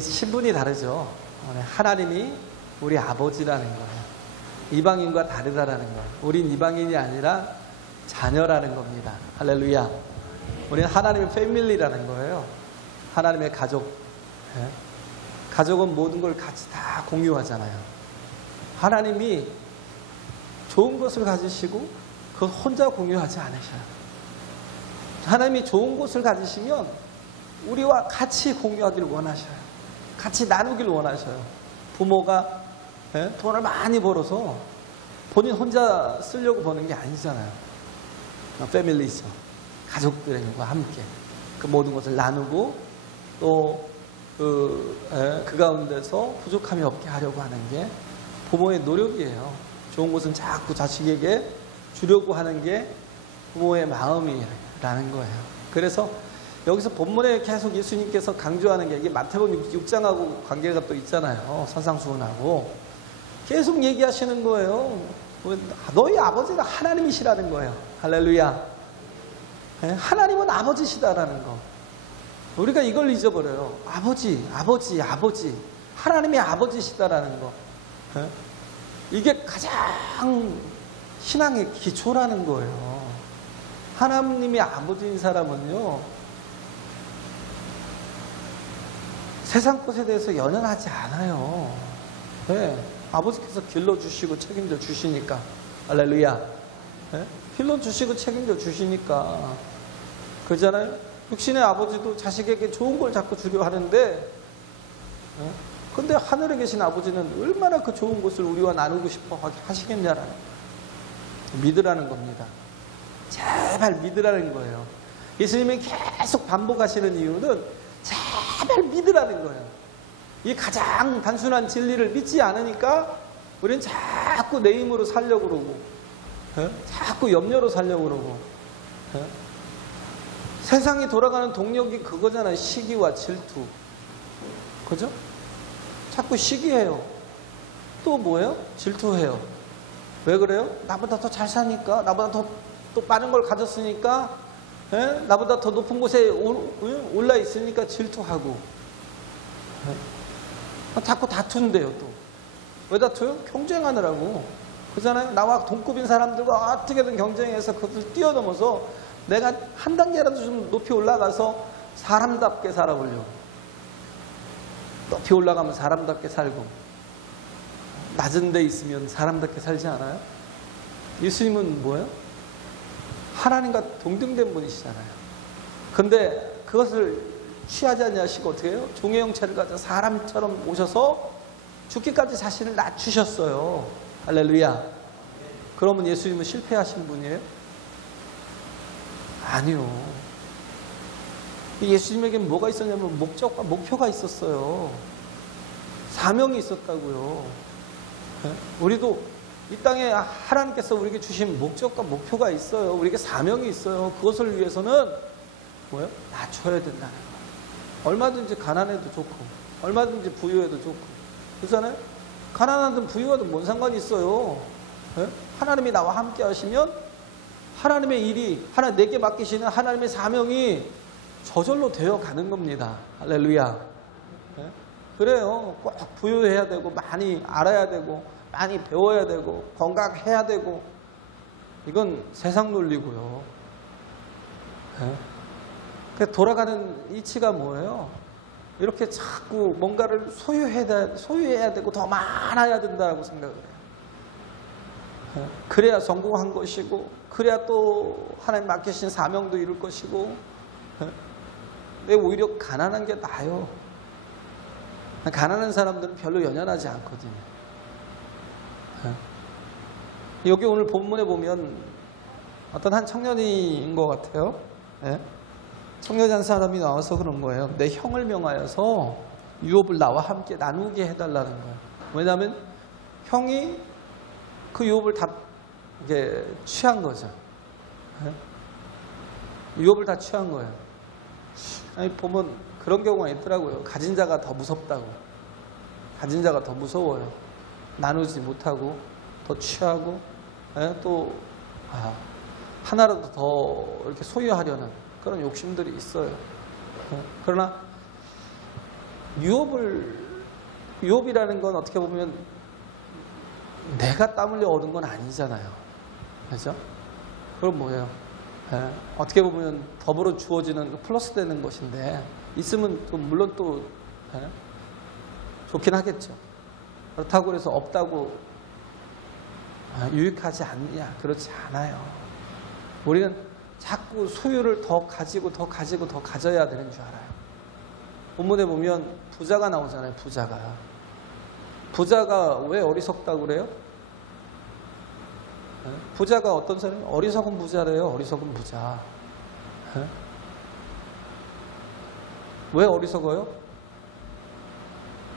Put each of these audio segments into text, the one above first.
신분이 다르죠. 하나님이 우리 아버지라는 거예요. 이방인과 다르다라는 거예요. 우린 이방인이 아니라 자녀라는 겁니다. 할렐루야. 우리는 하나님의 패밀리라는 거예요. 하나님의 가족. 가족은 모든 걸 같이 다 공유하잖아요. 하나님이 좋은 것을 가지시고 그걸 혼자 공유하지 않으셔요. 하나님이 좋은 것을 가지시면 우리와 같이 공유하기를 원하셔요. 같이 나누길 원하셔요. 부모가 돈을 많이 벌어서 본인 혼자 쓰려고 버는 게 아니잖아요. 패밀리죠. 가족들과 함께 그 모든 것을 나누고 또 그 가운데서 부족함이 없게 하려고 하는 게 부모의 노력이에요. 좋은 것은 자꾸 자식에게 주려고 하는 게 부모의 마음이라는 거예요. 그래서 여기서 본문에 계속 예수님께서 강조하는 게 이게 마태복음 6장하고 관계가 또 있잖아요. 선상수훈하고 계속 얘기하시는 거예요. 너희 아버지가 하나님이시라는 거예요. 할렐루야. 하나님은 아버지시다라는 거. 우리가 이걸 잊어버려요. 아버지. 하나님이 아버지시다라는 거. 이게 가장 신앙의 기초라는 거예요. 하나님이 아버지인 사람은요, 세상 것에 대해서 연연하지 않아요. 아버지께서 길러주시고 책임져 주시니까. 할렐루야. 길러주시고 책임져 주시니까. 그러잖아요. 육신의 아버지도 자식에게 좋은 걸 자꾸 주려 하는데, 근데 하늘에 계신 아버지는 얼마나 그 좋은 것을 우리와 나누고 싶어 하시겠냐라는, 믿으라는 겁니다. 제발 믿으라는 거예요. 예수님이 계속 반복하시는 이유는 제발 믿으라는 거예요. 이 가장 단순한 진리를 믿지 않으니까 우리는 자꾸 내 힘으로 살려고 그러고, 자꾸 염려로 살려고 그러고, 세상이 돌아가는 동력이 그거잖아요. 시기와 질투. 그죠? 자꾸 시기해요. 또 뭐예요? 질투해요. 왜 그래요? 나보다 더 잘 사니까, 나보다 또 빠른 걸 가졌으니까, 나보다 더 높은 곳에 올라 있으니까 질투하고. 자꾸 다툰대요. 또 왜 다투요? 경쟁하느라고. 그잖아요. 나와 동급인 사람들과 어떻게든 경쟁해서 그것을 뛰어넘어서 내가 한 단계라도 좀 높이 올라가서 사람답게 살아보려고. 높이 올라가면 사람답게 살고, 낮은 데 있으면 사람답게 살지 않아요? 예수님은 뭐예요? 하나님과 동등된 분이시잖아요. 근데 그것을 취하지 않으시고 어떻게 해요? 종의 형체를 가져 사람처럼 오셔서 죽기까지 자신을 낮추셨어요. 할렐루야. 그러면 예수님은 실패하신 분이에요? 아니요. 예수님에게는 뭐가 있었냐면 목적과 목표가 있었어요. 사명이 있었다고요. 우리도 이 땅에 하나님께서 우리에게 주신 목적과 목표가 있어요. 우리에게 사명이 있어요. 그것을 위해서는 뭐예요? 낮춰야 된다는 거예요. 얼마든지 가난해도 좋고, 얼마든지 부유해도 좋고. 그렇잖아요? 가난하든 부유하든 뭔 상관이 있어요. 하나님이 나와 함께 하시면 하나님의 일이, 내게 맡기시는 하나님의 사명이 저절로 되어 가는 겁니다. 할렐루야. 그래요. 꼭 부유해야 되고, 많이 알아야 되고, 많이 배워야 되고, 건강해야 되고, 이건 세상 논리고요. 돌아가는 이치가 뭐예요? 이렇게 자꾸 뭔가를 소유해야 되고 더 많아야 된다고 생각을 해요. 그래야 성공한 것이고, 그래야 또 하나님 맡기신 사명도 이룰 것이고. 왜 오히려 가난한 게 나아요? 가난한 사람들은 별로 연연하지 않거든요. 여기 오늘 본문에 보면 어떤 한 청년인 것 같아요. 청년이 한 사람이 나와서 그런 거예요. 내 형을 명하여서 유업을 나와 함께 나누게 해달라는 거예요. 왜냐하면 형이 그 유업을 다 이게 취한 거죠. 유업을 다 취한 거예요. 아니, 보면 그런 경우가 있더라고요. 가진 자가 더 무섭다고. 가진 자가 더 무서워요. 나누지 못하고 더 취하고 또 하나라도 더 이렇게 소유하려는 그런 욕심들이 있어요. 그러나 유업이라는 건 어떻게 보면 내가 땀 흘려 얻은 건 아니잖아요. 그렇죠? 그럼 뭐예요? 어떻게 보면 더불어 주어지는 플러스 되는 것인데 있으면 또 물론 또 좋긴 하겠죠. 그렇다고 해서 없다고 유익하지 않느냐? 그렇지 않아요. 우리는 자꾸 소유를 더 가지고 더 가지고 더 가져야 되는 줄 알아요. 본문에 보면 부자가 나오잖아요. 부자가 왜 어리석다고 그래요? 부자가 어떤 사람이 어리석은 부자래요. 어리석은 부자. 왜 어리석어요?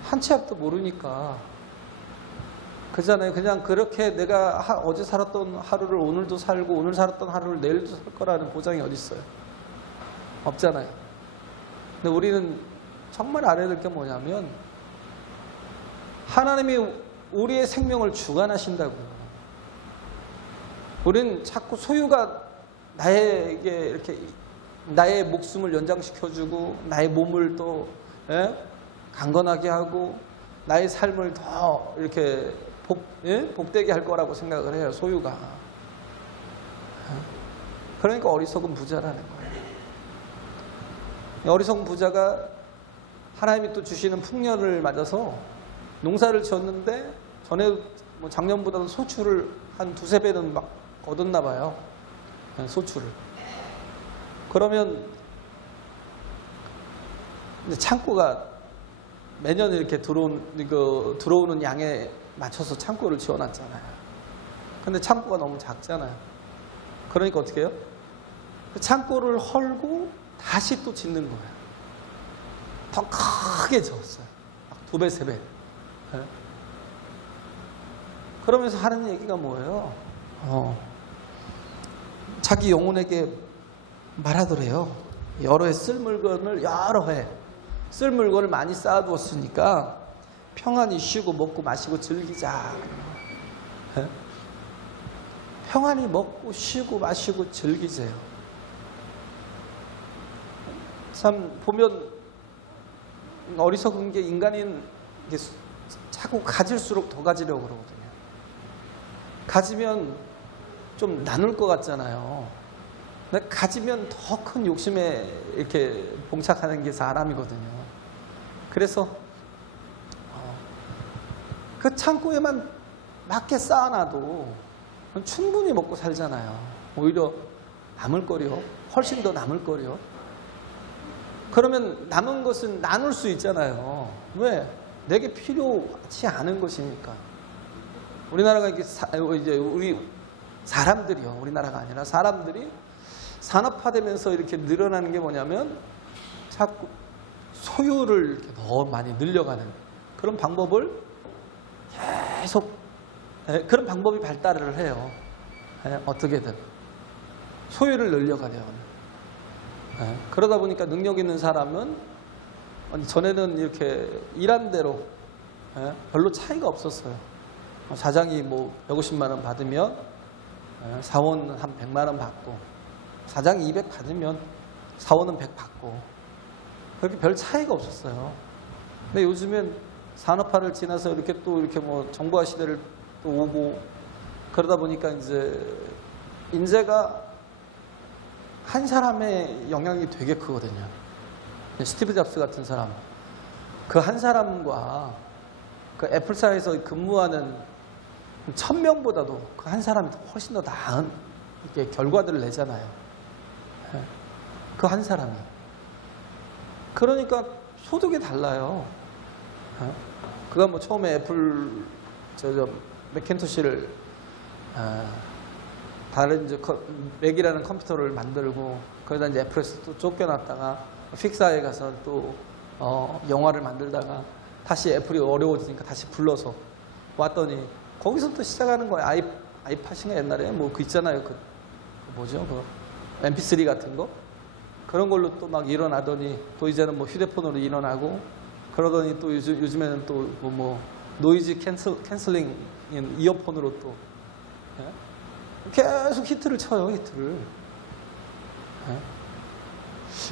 한 치 앞도 모르니까. 그잖아요. 그냥 그렇게 내가 어제 살았던 하루를 오늘도 살고 오늘 살았던 하루를 내일도 살 거라는 보장이 어디 있어요? 없잖아요. 근데 우리는 정말 알아야 될 게 뭐냐면 하나님이 우리의 생명을 주관하신다고요. 우리는 자꾸 소유가 나에게 이렇게 나의 목숨을 연장시켜주고 나의 몸을 또 강건하게 하고 나의 삶을 더 이렇게 복되게 할 거라고 생각을 해요. 소유가. 그러니까 어리석은 부자라는 거예요. 어리석은 부자가 하나님이 또 주시는 풍년을 맞아서 농사를 지었는데 전에 작년보다는 소출을 한 두세 배는 막 얻었나 봐요. 소출을. 그러면 이제 창고가 매년 이렇게 들어오는 양에 맞춰서 창고를 지어놨잖아요. 근데 창고가 너무 작잖아요. 그러니까 어떻게 해요? 그 창고를 헐고 다시 또 짓는 거예요. 더 크게 지었어요. 막 2배, 3배. 그러면서 하는 얘기가 뭐예요? 자기 영혼에게 말하더래요. 여러 해 쓸 물건을 여러 해 쓸 물건을 많이 쌓아두었으니까 평안히 쉬고 먹고 마시고 즐기자. 평안히 먹고 쉬고 마시고 즐기세요. 참 보면 어리석은 게 인간인 게 자꾸 가질수록 더 가지려고 그러거든요. 가지면 좀 나눌 것 같잖아요. 근데 가지면 더 큰 욕심에 이렇게 봉착하는 게 사람이거든요. 그래서 그 창고에만 맞게 쌓아놔도 충분히 먹고 살잖아요. 오히려 남을 거려. 훨씬 더 남을 거려. 그러면 남은 것은 나눌 수 있잖아요. 왜? 내게 필요하지 않은 것이니까. 우리나라가 이제 우리 사람들이요. 우리나라가 아니라 사람들이 산업화되면서 이렇게 늘어나는 게 뭐냐면 자꾸 소유를 이렇게 너무 많이 늘려가는 그런 방법을 계속 그런 방법이 발달을 해요. 어떻게든 소유를 늘려가려고. 그러다 보니까 능력 있는 사람은 전에는 이렇게 일한 대로 별로 차이가 없었어요. 사장이 뭐 150만 원 받으면 사원 한 100만 원 받고 사장이 200 받으면 사원은 100 받고 그렇게 별 차이가 없었어요. 근데 요즘엔 산업화를 지나서 이렇게 또 이렇게 뭐 정보화 시대를 또 오고 그러다 보니까 이제 인재가 한 사람의 영향이 되게 크거든요. 스티브 잡스 같은 사람, 그 한 사람과 그 애플사에서 근무하는 1000명보다도 그 한 사람이 훨씬 더 나은 이렇게 결과들을 내잖아요. 그 한 사람이. 그러니까 소득이 달라요. 그가 뭐 처음에 애플 맥킨토시를 다른 이제 맥이라는 컴퓨터를 만들고 그러다 이제 애플에서 또 쫓겨났다가 픽사에 가서 또 영화를 만들다가 다시 애플이 어려워지니까 다시 불러서 왔더니 거기서 또 시작하는 거예요. 아이팟인가 옛날에 뭐 그 있잖아요. 그 뭐죠? MP3 같은 거 그런 걸로 또 막 일어나더니 또 이제는 뭐 휴대폰으로 일어나고 그러더니 또 요즘에는 또 뭐 노이즈 캔슬링 이어폰으로 또 계속 히트를 쳐요, 히트를.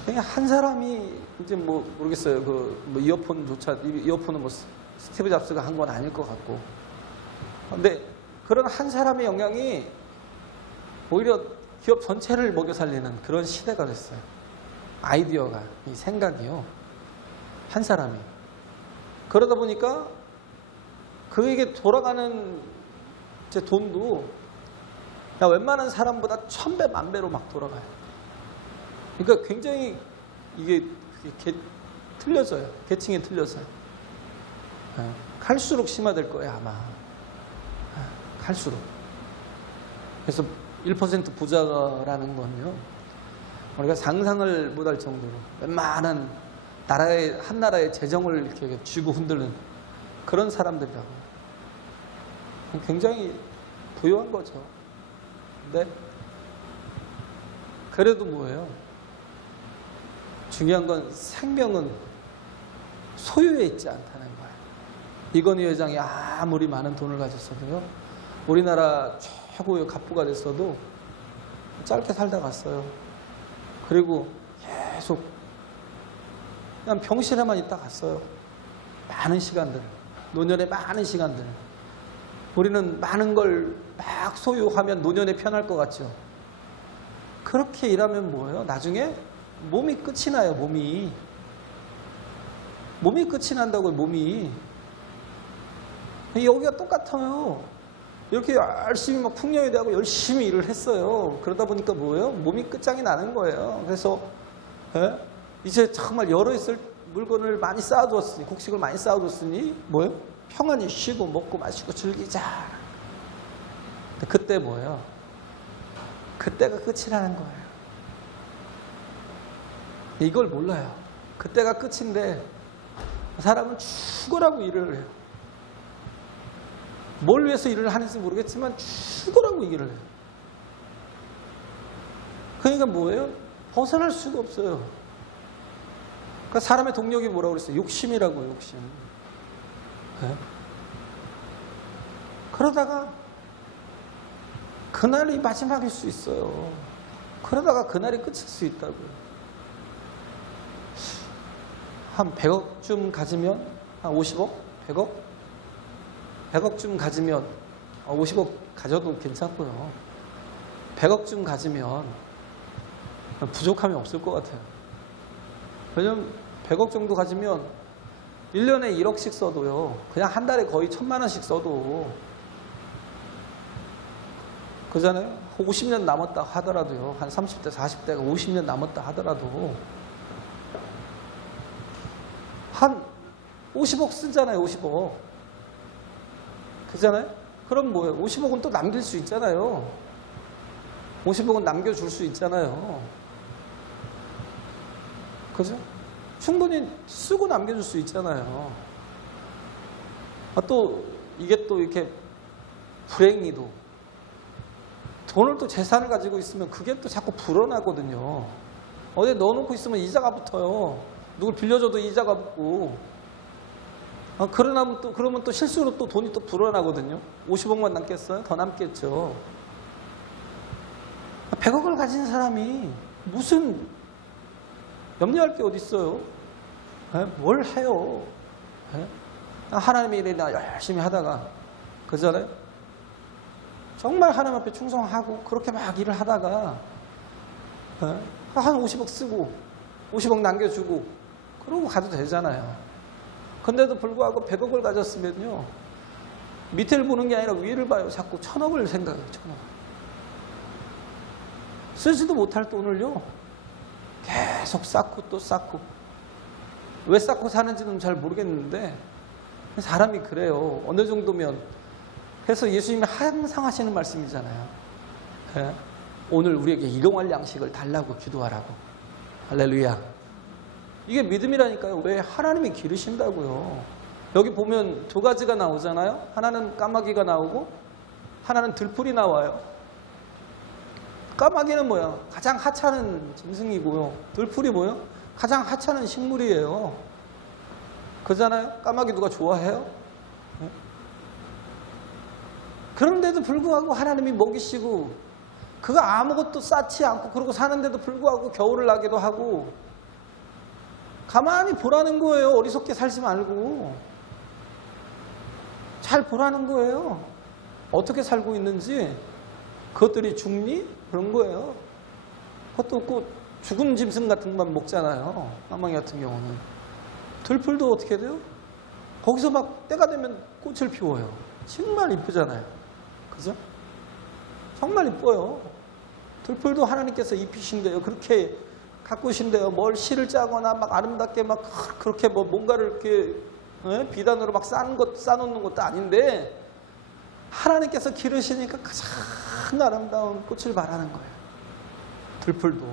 그냥 한 사람이 이제 뭐 모르겠어요. 뭐 이어폰은 뭐 스티브 잡스가 한 건 아닐 것 같고. 근데 그런 한 사람의 영향이 오히려 기업 전체를 먹여 살리는 그런 시대가 됐어요. 아이디어가, 이 생각이요. 한 사람이. 그러다 보니까 그에게 돌아가는 제 돈도 웬만한 사람보다 1000배, 1000배로 막 돌아가요. 그러니까 굉장히 이게 틀려져요. 계층이 틀려져요. 갈수록 심화될 거예요, 아마. 갈수록. 그래서 1% 부자라는 건요, 우리가 상상을 못할 정도로 웬만한 한 나라의 재정을 이렇게 쥐고 흔드는 그런 사람들이라고. 굉장히 부유한 거죠. 근데 그래도 뭐예요? 중요한 건 생명은 소유에 있지 않다는 거예요. 이건희 회장이 아무리 많은 돈을 가졌어도요, 우리나라 최고의 갑부가 됐어도 짧게 살다 갔어요. 그리고 계속 그냥 병실에만 있다 갔어요. 많은 시간들, 노년의 많은 시간들. 우리는 많은 걸 막 소유하면 노년에 편할 것 같죠. 그렇게 일하면 뭐예요? 나중에 몸이 끝이 나요, 몸이. 몸이 끝이 난다고요, 몸이. 여기가 똑같아요. 이렇게 열심히 막 풍년이 되고 열심히 일을 했어요. 그러다 보니까 뭐예요? 몸이 끝장이 나는 거예요. 그래서 이제 정말 여러 있을 물건을 많이 쌓아두었으니, 곡식을 많이 쌓아두었으니 뭐예요? 평안히 쉬고 먹고 마시고 즐기자. 그때 뭐예요? 그때가 끝이라는 거예요. 이걸 몰라요. 그때가 끝인데 사람은 죽으라고 일을 해요. 뭘 위해서 일을 하는지 모르겠지만 죽으라고 일을 해요. 그러니까 뭐예요? 벗어날 수가 없어요. 그러니까 사람의 동력이 뭐라고 그랬어요? 욕심이라고요, 욕심. 네? 그러다가 그날이 마지막일 수 있어요. 그러다가 그날이 끝일 수 있다고요. 한 100억쯤 가지면, 한 50억? 100억? 100억쯤 가지면, 50억 가져도 괜찮고요. 100억쯤 가지면 부족함이 없을 것 같아요. 왜냐면 100억 정도 가지면 1년에 1억씩 써도요, 그냥 한 달에 거의 1000만 원씩 써도, 그잖아요? 50년 남았다 하더라도요, 한 30대, 40대가 50년 남았다 하더라도, 한 50억 쓰잖아요, 50억. 그잖아요? 그럼 뭐예요? 50억은 또 남길 수 있잖아요. 50억은 남겨줄 수 있잖아요. 그죠? 충분히 쓰고 남겨줄 수 있잖아요. 또 이게 또 이렇게 불행히도 돈을 또 재산을 가지고 있으면 그게 또 자꾸 불어나거든요. 어디에 넣어놓고 있으면 이자가 붙어요. 누굴 빌려줘도 이자가 붙고. 그러면 또 실수로 또 돈이 또 불어나거든요. 50억만 남겠어요? 더 남겠죠. 100억을 가진 사람이 무슨 염려할 게 어디 있어요? 뭘 해요? 하나님의 일이나 열심히 하다가, 그잖아요? 정말 하나님 앞에 충성하고 그렇게 막 일을 하다가 한 50억 쓰고 50억 남겨주고 그러고 가도 되잖아요. 근데도 불구하고 100억을 가졌으면요, 밑을 보는 게 아니라 위를 봐요. 자꾸 1000억을 생각해요. 1000억. 쓰지도 못할 돈을요, 계속 쌓고 또 쌓고. 왜 쌓고 사는지는 잘 모르겠는데 사람이 그래요. 어느 정도면. 그래서 예수님이 항상 하시는 말씀이잖아요. 오늘 우리에게 일용할 양식을 달라고 기도하라고. 할렐루야. 이게 믿음이라니까요. 왜? 하나님이 기르신다고요. 여기 보면 두 가지가 나오잖아요. 하나는 까마귀가 나오고 하나는 들풀이 나와요. 까마귀는 뭐야? 가장 하찮은 짐승이고요. 들풀이 뭐요? 가장 하찮은 식물이에요. 그잖아요? 까마귀 누가 좋아해요? 네? 그런데도 불구하고 하나님이 먹이시고 그가 아무것도 쌓지 않고 그러고 사는데도 불구하고 겨울을 나기도 하고 가만히 보라는 거예요. 어리석게 살지 말고. 잘 보라는 거예요. 어떻게 살고 있는지. 그것들이 죽니? 그런 거예요. 그것도 없고 죽은 짐승 같은 것만 먹잖아요. 까마귀 같은 경우는. 들풀도 어떻게 돼요? 거기서 막 때가 되면 꽃을 피워요. 정말 이쁘잖아요. 그죠? 정말 이뻐요. 들풀도 하나님께서 입히신대요. 그렇게 가꾸신대요. 뭘 실을 짜거나 막 아름답게 막 그렇게 뭐 뭔가를 이렇게 비단으로 막 싸놓는 것도 아닌데 하나님께서 기르시니까 가장 아름다운 꽃을 말하는 거예요. 들풀도.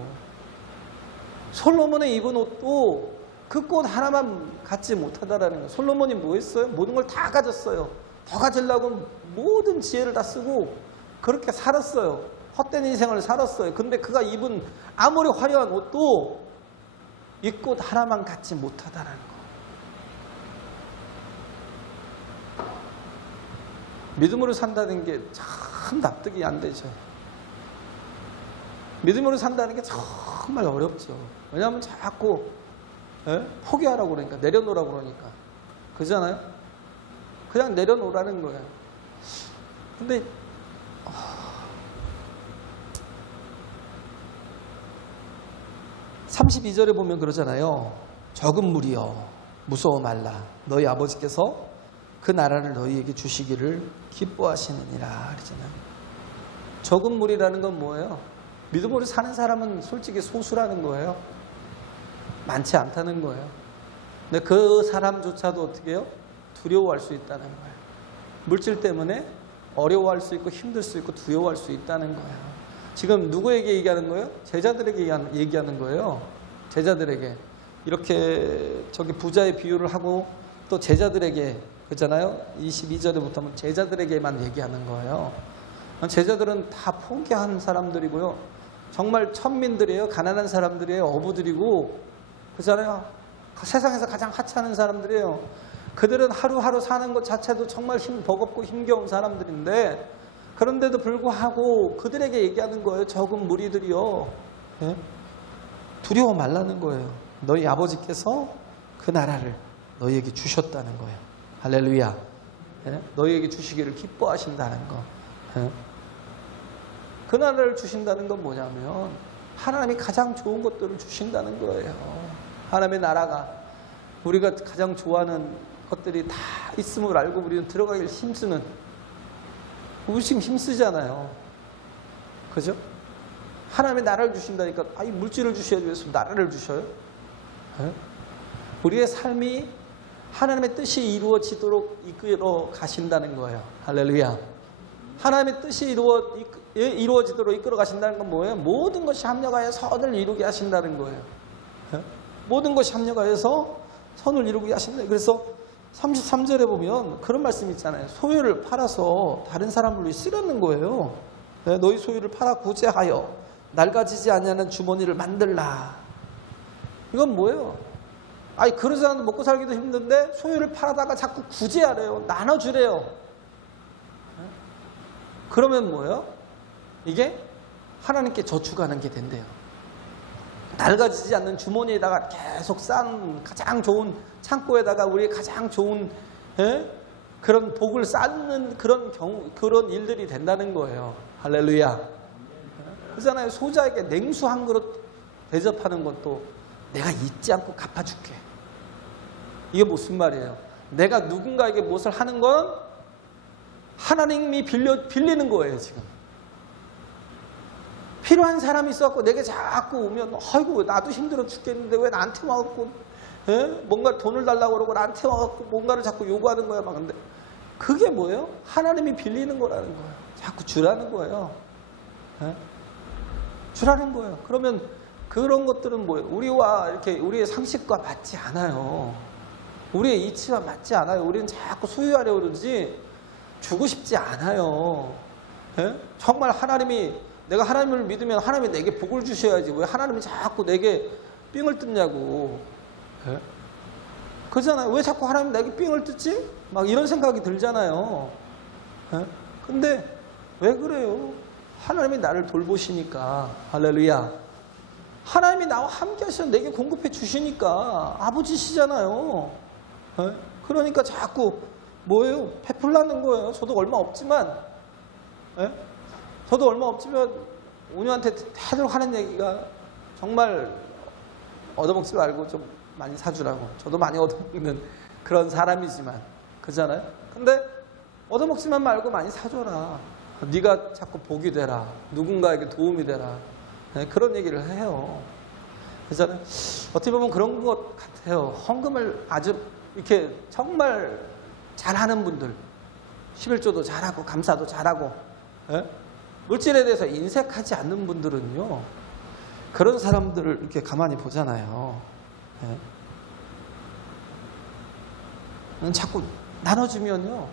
솔로몬의 입은 옷도 그 꽃 하나만 갖지 못하다라는 거예요. 솔로몬이 뭐 했어요? 모든 걸 다 가졌어요. 더 가지려고 모든 지혜를 다 쓰고 그렇게 살았어요. 헛된 인생을 살았어요. 근데 그가 입은 아무리 화려한 옷도 이 꽃 하나만 갖지 못하다라는 거. 믿음으로 산다는 게 참 납득이 안 되죠. 믿음으로 산다는 게 정말 어렵죠. 왜냐하면 자꾸 포기하라고 그러니까, 내려놓으라고 그러니까. 그잖아요? 그냥 내려놓으라는 거예요. 근데 32절에 보면 그러잖아요. 적은 무리여 무서워 말라. 너희 아버지께서 그 나라를 너희에게 주시기를 기뻐하시느니라 그러잖아요. 적은 무리라는 건 뭐예요? 믿음으로 사는 사람은 솔직히 소수라는 거예요. 많지 않다는 거예요. 근데 그 사람조차도 어떻게 해요? 두려워할 수 있다는 거예요. 물질 때문에 어려워할 수 있고 힘들 수 있고 두려워할 수 있다는 거예요. 지금 누구에게 얘기하는 거예요? 제자들에게 얘기하는 거예요. 제자들에게. 이렇게 저기 부자의 비유를 하고 또 제자들에게 그렇잖아요. 22절에부터 하면 제자들에게만 얘기하는 거예요. 제자들은 다 포기한 사람들이고요. 정말 천민들이에요. 가난한 사람들이에요. 어부들이고 그렇잖아요. 세상에서 가장 하찮은 사람들이에요. 그들은 하루하루 사는 것 자체도 정말 버겁고 힘겨운 사람들인데 그런데도 불구하고 그들에게 얘기하는 거예요. 적은 무리들이요. 네? 두려워 말라는 거예요. 너희 아버지께서 그 나라를 너희에게 주셨다는 거예요. 할렐루야. 네? 너희에게 주시기를 기뻐하신다는 거. 네? 그 나라를 주신다는 건 뭐냐면 하나님이 가장 좋은 것들을 주신다는 거예요. 하나님의 나라가 우리가 가장 좋아하는 것들이 다 있음을 알고 우리는 들어가길 힘쓰는, 우리 지금 힘쓰잖아요. 그죠? 하나님의 나라를 주신다니까, 이 물질을 주셔야지 왜 나라를 주셔요? 네? 우리의 삶이 하나님의 뜻이 이루어지도록 이끌어 가신다는 거예요. 할렐루야. 하나님의 뜻이 이루어지도록 이끌어 가신다는 건 뭐예요? 모든 것이 합력하여 선을 이루게 하신다는 거예요. 네? 모든 것이 합력하여서 선을 이루게 하신다. 그래서 33절에 보면 그런 말씀이 있잖아요. 소유를 팔아서 다른 사람을 쓰려는 거예요. 네? 너희 소유를 팔아 구제하여 낡아지지 않냐는 주머니를 만들라. 이건 뭐예요? 그러지 않아도 먹고 살기도 힘든데 소유를 팔아다가 자꾸 구제하래요. 나눠주래요. 그러면 뭐예요? 이게 하나님께 저축하는 게 된대요. 낡아지지 않는 주머니에다가 계속 쌓은 가장 좋은 창고에다가 우리의 가장 좋은 그런 복을 쌓는 그런 일들이 된다는 거예요. 할렐루야. 그렇잖아요. 소자에게 냉수 한 그릇 대접하는 것도 내가 잊지 않고 갚아줄게. 이게 무슨 말이에요? 내가 누군가에게 무엇을 하는 건 하나님이 빌리는 거예요. 지금 필요한 사람이 있어갖고 내게 자꾸 오면 아이고 나도 힘들어 죽겠는데 왜 나한테 와갖고 뭔가 돈을 달라고 그러고 나한테 와갖고 뭔가를 자꾸 요구하는 거야. 막 근데 그게 뭐예요? 하나님이 빌리는 거라는 거예요. 자꾸 주라는 거예요. 주라는 거예요. 그러면 그런 것들은 뭐예요? 우리와 이렇게 우리의 상식과 맞지 않아요. 우리의 이치와 맞지 않아요. 우리는 자꾸 소유하려고 그러지 주고 싶지 않아요. 정말 하나님이 내가 하나님을 믿으면 하나님이 내게 복을 주셔야지 왜 하나님이 자꾸 내게 삥을 뜯냐고. 예? 그러잖아요. 왜 자꾸 하나님 내게 삥을 뜯지? 막 이런 생각이 들잖아요. 예? 근데 왜 그래요? 하나님이 나를 돌보시니까. 할렐루야. 하나님이 나와 함께 하셔서 내게 공급해 주시니까 아버지시잖아요. 예? 그러니까 자꾸 뭐예요? 베풀라는 거예요. 저도 얼마 없지만, 예? 저도 얼마 없지만 온유한테 하도록 하는 얘기가 정말 얻어먹지 말고 좀 많이 사주라고. 저도 많이 얻어먹는 그런 사람이지만, 그잖아요. 근데 얻어먹지만 말고 많이 사줘라. 네가 자꾸 복이 되라. 누군가에게 도움이 되라. 네, 그런 얘기를 해요. 그래서 어떻게 보면 그런 것 같아요. 헌금을 아주 이렇게 정말 잘하는 분들, 11조도 잘하고 감사도 잘하고, 예? 물질에 대해서 인색하지 않는 분들은요, 그런 사람들을 이렇게 가만히 보잖아요. 예? 자꾸 나눠주면요,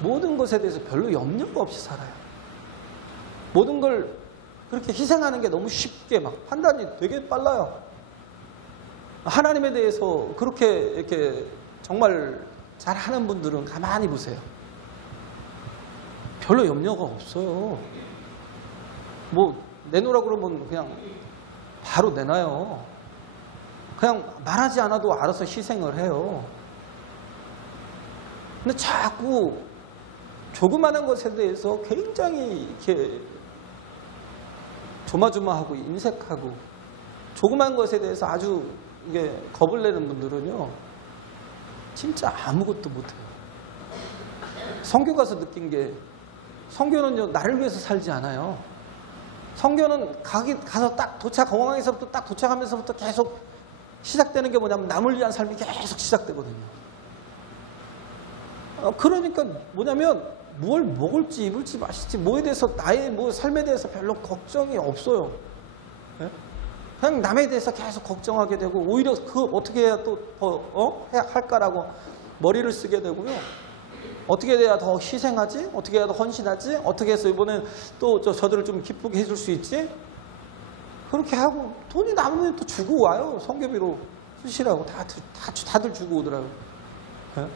모든 것에 대해서 별로 염려가 없이 살아요. 모든 걸 그렇게 희생하는 게 너무 쉽게 막 판단이 되게 빨라요. 하나님에 대해서 그렇게 이렇게 정말 잘하는 분들은 가만히 보세요. 별로 염려가 없어요. 뭐 내놓으라고 그러면 그냥 바로 내놔요. 그냥 말하지 않아도 알아서 희생을 해요. 근데 자꾸 조그마한 것에 대해서 굉장히 이렇게 조마조마하고 인색하고 조그만 것에 대해서 아주 이게 겁을 내는 분들은요, 진짜 아무것도 못해요. 선교 가서 느낀 게, 선교는요, 나를 위해서 살지 않아요. 선교는 가서 딱 공항에서부터 딱 도착하면서부터 계속 시작되는 게 뭐냐면 남을 위한 삶이 계속 시작되거든요. 그러니까 뭐냐면 뭘 먹을지 입을지 마실지 뭐에 대해서 나의 뭐 삶에 대해서 별로 걱정이 없어요. 예? 그냥 남에 대해서 계속 걱정하게 되고 오히려 그 어떻게 해야 또 더 할까라고 머리를 쓰게 되고요. 어떻게 해야 더 희생하지? 어떻게 해야 더 헌신하지? 어떻게 해서 이번엔 또 저들을 좀 기쁘게 해줄 수 있지? 그렇게 하고 돈이 남으면 또 주고 와요. 선교비로 쓰시라고 다들 주고 오더라고요. 예?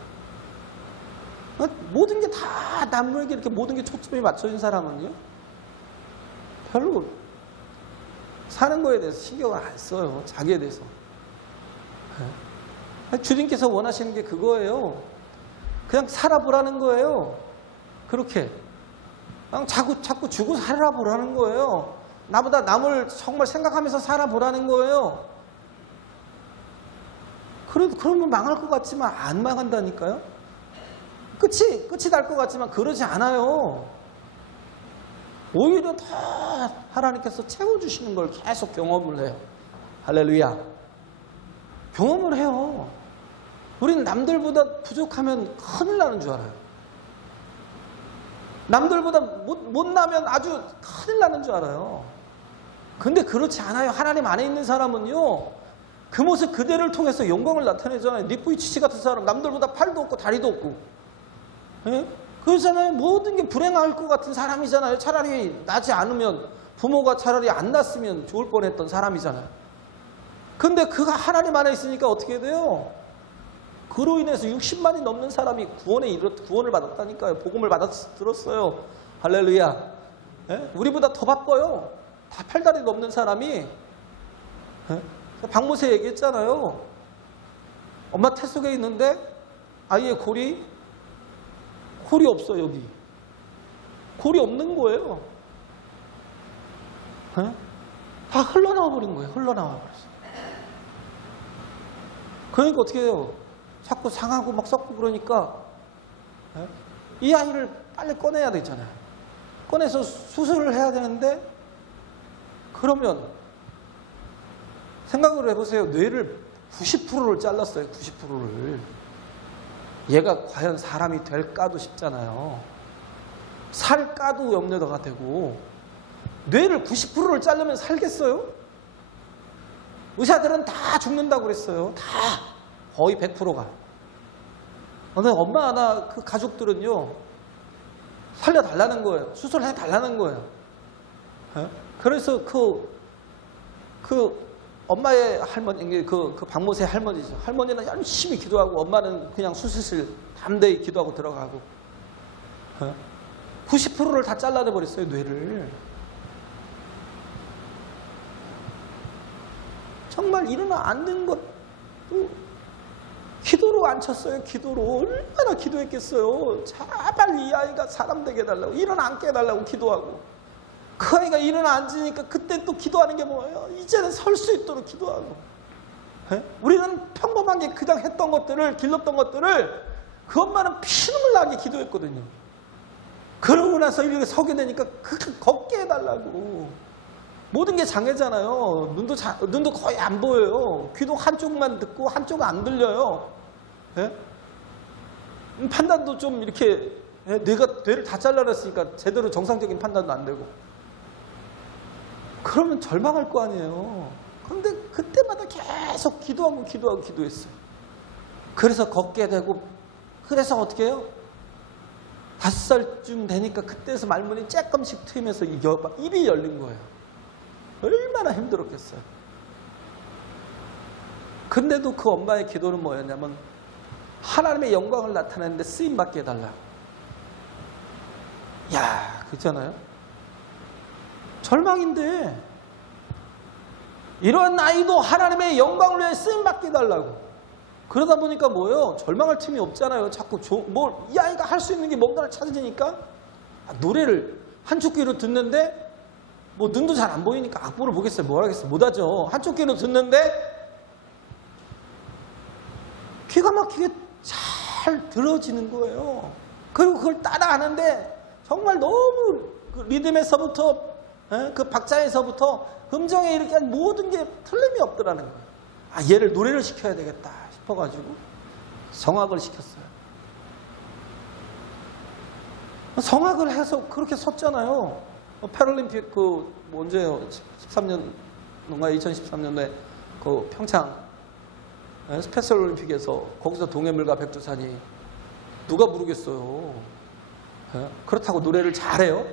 모든 게 다 남에게 이렇게 모든 게 초점이 맞춰진 사람은요, 별로 사는 거에 대해서 신경을 안 써요. 자기에 대해서. 주님께서 원하시는 게 그거예요. 그냥 살아보라는 거예요. 그렇게. 그냥 자꾸 주고 살아보라는 거예요. 나보다 남을 정말 생각하면서 살아보라는 거예요. 그러면 망할 것 같지만 안 망한다니까요. 끝이 날 것 같지만 그러지 않아요. 오히려 더 하나님께서 채워주시는 걸 계속 경험을 해요. 할렐루야. 경험을 해요. 우리는 남들보다 부족하면 큰일 나는 줄 알아요. 남들보다 못나면 아주 큰일 나는 줄 알아요. 근데 그렇지 않아요. 하나님 안에 있는 사람은요, 그 모습 그대를 통해서 영광을 나타내잖아요. 니부이치치 같은 사람, 남들보다 팔도 없고 다리도 없고, 예? 그러잖아요. 모든 게 불행할 것 같은 사람이잖아요. 차라리 나지 않으면, 부모가 차라리 안 낳았으면 좋을 뻔했던 사람이잖아요. 근데 그가 하나님 안에 있으니까 어떻게 돼요? 그로 인해서 60만이 넘는 사람이 구원을 받았다니까요. 복음을 들었어요. 할렐루야. 예? 우리보다 더 바빠요. 다 팔다리도 없는 사람이. 예? 박모세 얘기했잖아요. 엄마 태 속에 있는데 아이의 골이 없어. 여기 골이 없는 거예요. 예? 다 흘러나와 버린 거예요. 흘러나와 버렸어요. 그러니까 어떻게 해요? 자꾸 상하고 막 썩고 그러니까, 예? 이 아이를 빨리 꺼내야 되잖아요. 꺼내서 수술을 해야 되는데, 그러면 생각을 해보세요. 뇌를 90%를 잘랐어요. 90%를. 얘가 과연 사람이 될까도 싶잖아요. 살까도 염려가 되고, 뇌를 90%를 자르면 살겠어요? 의사들은 다 죽는다고 그랬어요. 다. 거의 100%가. 근데 엄마 하나 그 가족들은요, 살려달라는 거예요. 수술해달라는 거예요. 그래서 엄마의 할머니, 그 박모세 할머니죠. 할머니는 열심히 기도하고 엄마는 그냥 수술실 담대히 기도하고 들어가고 90%를 다 잘라내 버렸어요, 뇌를. 정말 일어나 앉는 것도 기도로 앉혔어요. 기도로. 얼마나 기도했겠어요. 제발 이 아이가 사람 되게 해달라고, 일어나 앉게 해달라고 기도하고. 그 아이가 일어나 앉으니까 그때 또 기도하는 게 뭐예요? 이제는 설 수 있도록 기도하고. 우리는 평범하게 그냥 했던 것들을, 길렀던 것들을 그 엄마는 피눈물 나게 기도했거든요. 그러고 나서 이렇게 서게 되니까 걷게 해달라고. 모든 게 장애잖아요. 눈도 거의 안 보여요. 귀도 한쪽만 듣고 한쪽은 안 들려요. 판단도 좀 이렇게, 뇌를 다 잘라냈으니까 제대로 정상적인 판단도 안 되고. 그러면 절망할 거 아니에요. 그런데 그때마다 계속 기도했어요. 그래서 걷게 되고, 그래서 어떻게 해요? 5살쯤 되니까 그때서 말문이 조금씩 트이면서 입이 열린 거예요. 얼마나 힘들었겠어요. 근데도 그 엄마의 기도는 뭐였냐면 하나님의 영광을 나타내는데 쓰임받게 해달라. 야, 그렇잖아요. 절망인데 이런 아이도 하나님의 영광을 위해 쓰임받게 해달라고. 그러다 보니까 뭐예요? 절망할 틈이 없잖아요. 자꾸 이 아이가 할 수 있는 게 뭔가를 찾으니까 노래를 한쪽 귀로 듣는데 뭐 눈도 잘 안 보이니까 악보를 보겠어요. 뭘 하겠어요? 못하죠. 한쪽 귀로 듣는데 기가 막히게 잘 들어지는 거예요. 그리고 그걸 따라하는데 정말 너무 그 리듬에서부터 그 박자에서부터 음정에 이렇게 한 모든 게 틀림이 없더라는 거예요. 아, 얘를 노래를 시켜야 되겠다 싶어가지고 성악을 시켰어요. 성악을 해서 그렇게 섰잖아요. 패럴림픽 언제요? 13년인가 2013년도에 그 평창 스페셜 올림픽에서 거기서 동해물과 백두산이 누가 부르겠어요? 그렇다고 노래를 잘해요?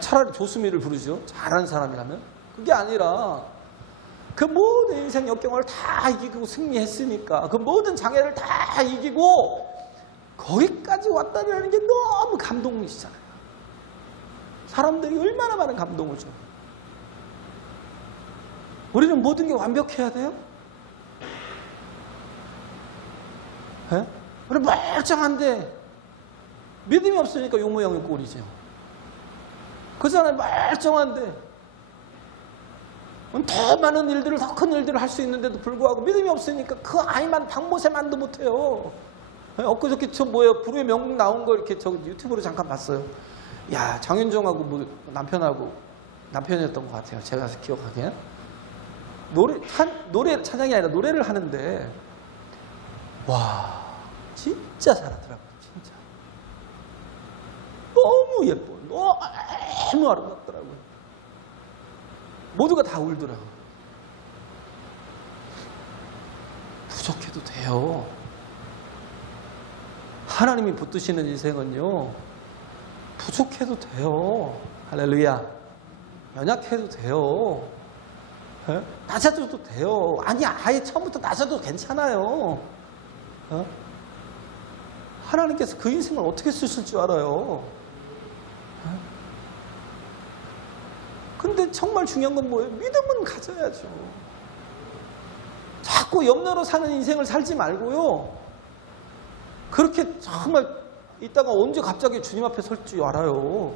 차라리 조수미를 부르죠. 잘하는 사람이라면. 그게 아니라 그 모든 인생 역경을 다 이기고 승리했으니까 그 모든 장애를 다 이기고 거기까지 왔다는 게 너무 감동이시잖아요. 사람들이 얼마나 많은 감동을 줘요. 우리는 모든 게 완벽해야 돼요? 우리 멀쩡한데 믿음이 없으니까 용모형의 꼴이죠. 그잖아요. 멀쩡한데 더 많은 일들을, 더 큰 일들을 할 수 있는데도 불구하고 믿음이 없으니까 그 아이만 박모세만도 못해요. 엊그저께 불후의 명곡 나온 거 이렇게 유튜브로 잠깐 봤어요. 야, 장윤정하고 남편이었던 것 같아요. 제가 기억하기엔. 노래, 찬양이 아니라 노래를 하는데, 와, 진짜 잘하더라고요. 진짜. 너무 예뻐요. 너무 아름답더라고요. 모두가 다 울더라고요. 부족해도 돼요. 하나님이 붙드시는 인생은요, 부족해도 돼요. 할렐루야. 연약해도 돼요. 낮아져도 돼요. 아니, 아예 처음부터 낮아도 괜찮아요. 하나님께서 그 인생을 어떻게 쓰실 줄 알아요. 근데 정말 중요한 건 뭐예요? 믿음은 가져야죠. 자꾸 염려로 사는 인생을 살지 말고요. 그렇게 정말 이따가 언제 갑자기 주님 앞에 설 줄 알아요.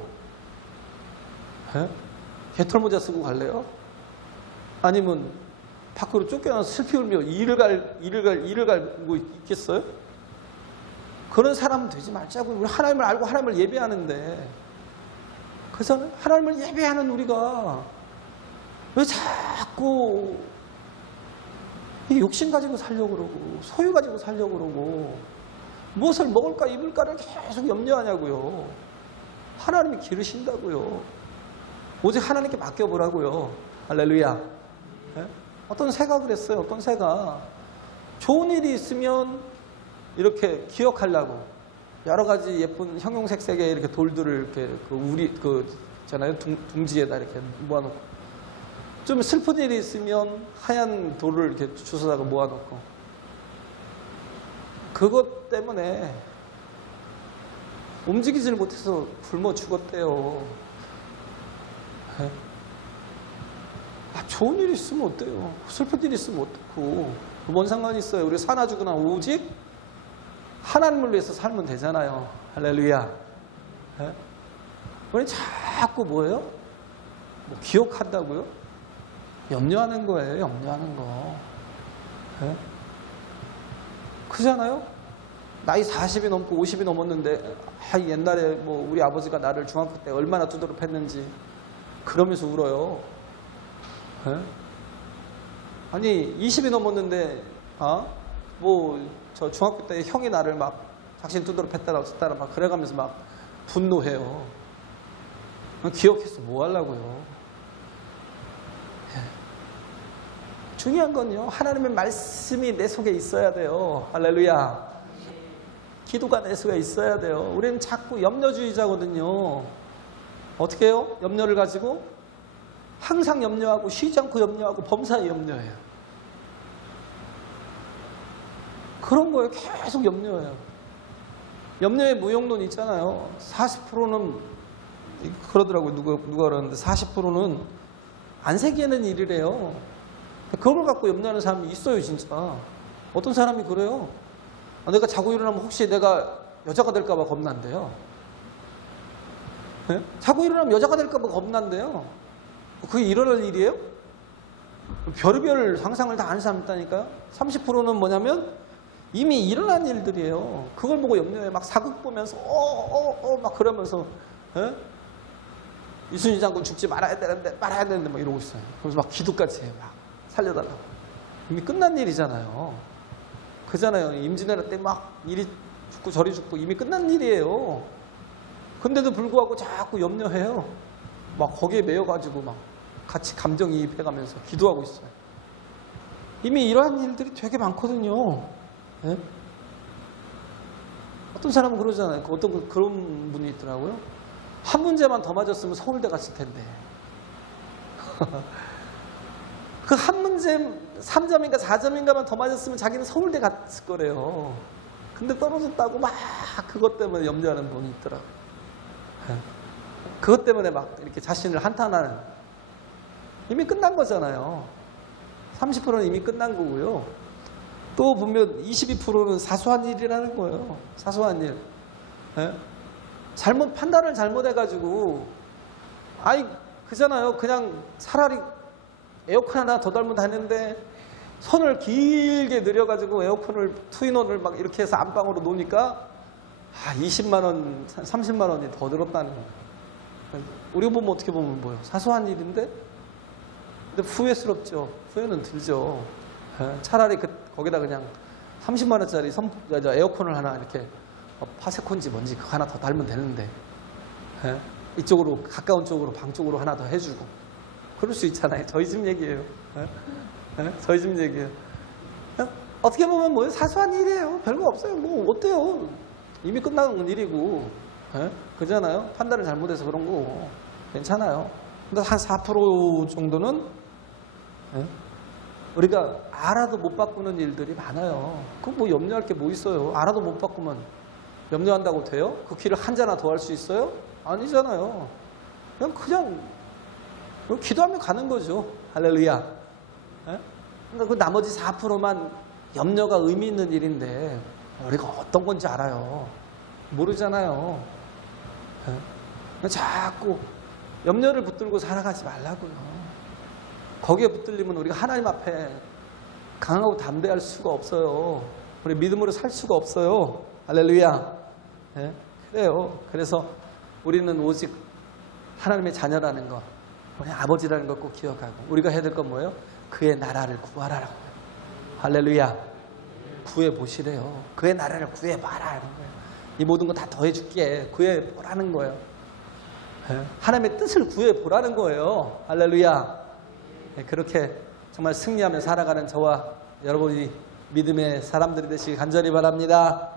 개털모자 쓰고 갈래요? 아니면 밖으로 쫓겨나서 슬피 울며 일을 갈고 있겠어요? 그런 사람은 되지 말자고요. 우리 하나님을 알고 하나님을 예배하는데, 그래서 하나님을 예배하는 우리가 왜 자꾸 욕심 가지고 살려고 그러고 소유 가지고 살려고 그러고 무엇을 먹을까 입을까를 계속 염려하냐고요. 하나님이 기르신다고요. 오직 하나님께 맡겨보라고요. 할렐루야. 어떤 새가 그랬어요. 어떤 새가 좋은 일이 있으면 이렇게 기억하려고 여러 가지 예쁜 형용색색의 이렇게 돌들을 이렇게 있잖아요. 둥지에다 이렇게 모아놓고. 좀 슬픈 일이 있으면 하얀 돌을 이렇게 주워다가 모아놓고. 그것 때문에 움직이질 못해서 굶어 죽었대요. 좋은 일이 있으면 어때요? 슬픈 일이 있으면 어떡고. 뭔 상관이 있어요? 우리 사나 죽으나 오직 하나님을 위해서 살면 되잖아요. 할렐루야. 우리 자꾸 뭐예요? 뭐 기억한다고요? 염려하는 거예요. 염려하는 거. 그잖아요? 나이 40이 넘고 50이 넘었는데 옛날에 뭐 우리 아버지가 나를 중학교 때 얼마나 두드러 팼는지 그러면서 울어요. 아니 20이 넘었는데 뭐 저 중학교 때 형이 나를 막 자신 두드러 팼다라 어쨌다라 막 그래가면서 막 분노해요. 기억해서 뭐 하려고요? 중요한 건요, 하나님의 말씀이 내 속에 있어야 돼요. 할렐루야. 기도가 내 속에 있어야 돼요. 우리는 자꾸 염려주의자거든요. 어떻게 해요? 염려를 가지고 항상 염려하고 쉬지 않고 염려하고 범사에 염려해요. 그런 거예요. 계속 염려해요. 염려의 무용론 있잖아요. 40%는 그러더라고요. 누가 그러는데 40%는 안 새기는 일이래요. 그걸 갖고 염려하는 사람이 있어요. 진짜. 어떤 사람이 그래요. 내가 자고 일어나면 혹시 내가 여자가 될까 봐 겁난대요. 네? 자고 일어나면 여자가 될까 봐 겁난대요. 그게 일어날 일이에요? 별의별 상상을 다 하는 사람이 있다니까요. 30%는 뭐냐면 이미 일어난 일들이에요. 그걸 보고 염려해. 막 사극 보면서 막 그러면서 이순신 장군 죽지 말아야 되는데 막 이러고 있어요. 그래서 막 기도까지 해요. 막 살려달라고. 이미 끝난 일이잖아요. 그잖아요. 임진왜란 때 막 이리 죽고 저리 죽고 이미 끝난 일이에요. 근데도 불구하고 자꾸 염려해요. 막 거기에 매여가지고 막 같이 감정이입해가면서 기도하고 있어요. 이미 이러한 일들이 되게 많거든요. 네? 어떤 사람은 그러잖아요. 그런 분이 있더라고요. 한 문제만 더 맞았으면 서울대 갔을 텐데. 그 한 문제 3점인가 4점인가만 더 맞았으면 자기는 서울대 갔을 거래요. 근데 떨어졌다고 막 그것 때문에 염려하는 분이 있더라고요. 그것 때문에 막 이렇게 자신을 한탄하는. 이미 끝난 거잖아요. 30%는 이미 끝난 거고요. 또 보면 22%는 사소한 일이라는 거예요. 사소한 일. 판단을 잘못해가지고, 그잖아요. 그냥 차라리 에어컨 하나 더 달면 되는데, 선을 길게 늘려가지고 에어컨을, 투인원을 막 이렇게 해서 안방으로 놓으니까, 20만원, 30만원이 더 들었다는 거예요. 우리가 보면 어떻게 보면 뭐예요? 사소한 일인데, 근데 후회스럽죠. 후회는 들죠. 차라리 거기다 그냥 30만원짜리 에어컨을 하나 이렇게 파세콘지 뭔지 그거 하나 더 달면 되는데 이쪽으로 가까운 쪽으로 방 쪽으로 하나 더 해주고 그럴 수 있잖아요. 저희 집 얘기예요. 저희 집 얘기예요. 어떻게 보면 뭐예요? 사소한 일이에요. 별거 없어요. 뭐 어때요? 이미 끝난 일이고 그잖아요. 판단을 잘못해서 그런 거고 괜찮아요. 근데 한 4% 정도는 우리가 알아도 못 바꾸는 일들이 많아요. 그럼 뭐 염려할 게 뭐 있어요? 알아도 못 바꾸면 염려한다고 돼요? 그 길을 한 자나 더 할 수 있어요? 아니잖아요. 그냥 기도하면 가는 거죠. 할렐루야. 그러니까 그 나머지 4%만 염려가 의미 있는 일인데 우리가 어떤 건지 알아요. 모르잖아요. 자꾸 염려를 붙들고 살아가지 말라고요. 거기에 붙들리면 우리가 하나님 앞에 강하고 담대할 수가 없어요. 우리 믿음으로 살 수가 없어요. 할렐루야. 네? 그래요. 그래서 우리는 오직 하나님의 자녀라는 것, 우리 아버지라는 것 꼭 기억하고 우리가 해야 될 건 뭐예요? 그의 나라를 구하라라고요. 할렐루야. 구해보시래요. 그의 나라를 구해봐라는 거예요. 이 모든 거 다 더해줄게. 구해보라는 거예요. 네? 하나님의 뜻을 구해보라는 거예요. 할렐루야. 네, 그렇게 정말 승리하며 살아가는 저와 여러분이 믿음의 사람들이 되시길 간절히 바랍니다.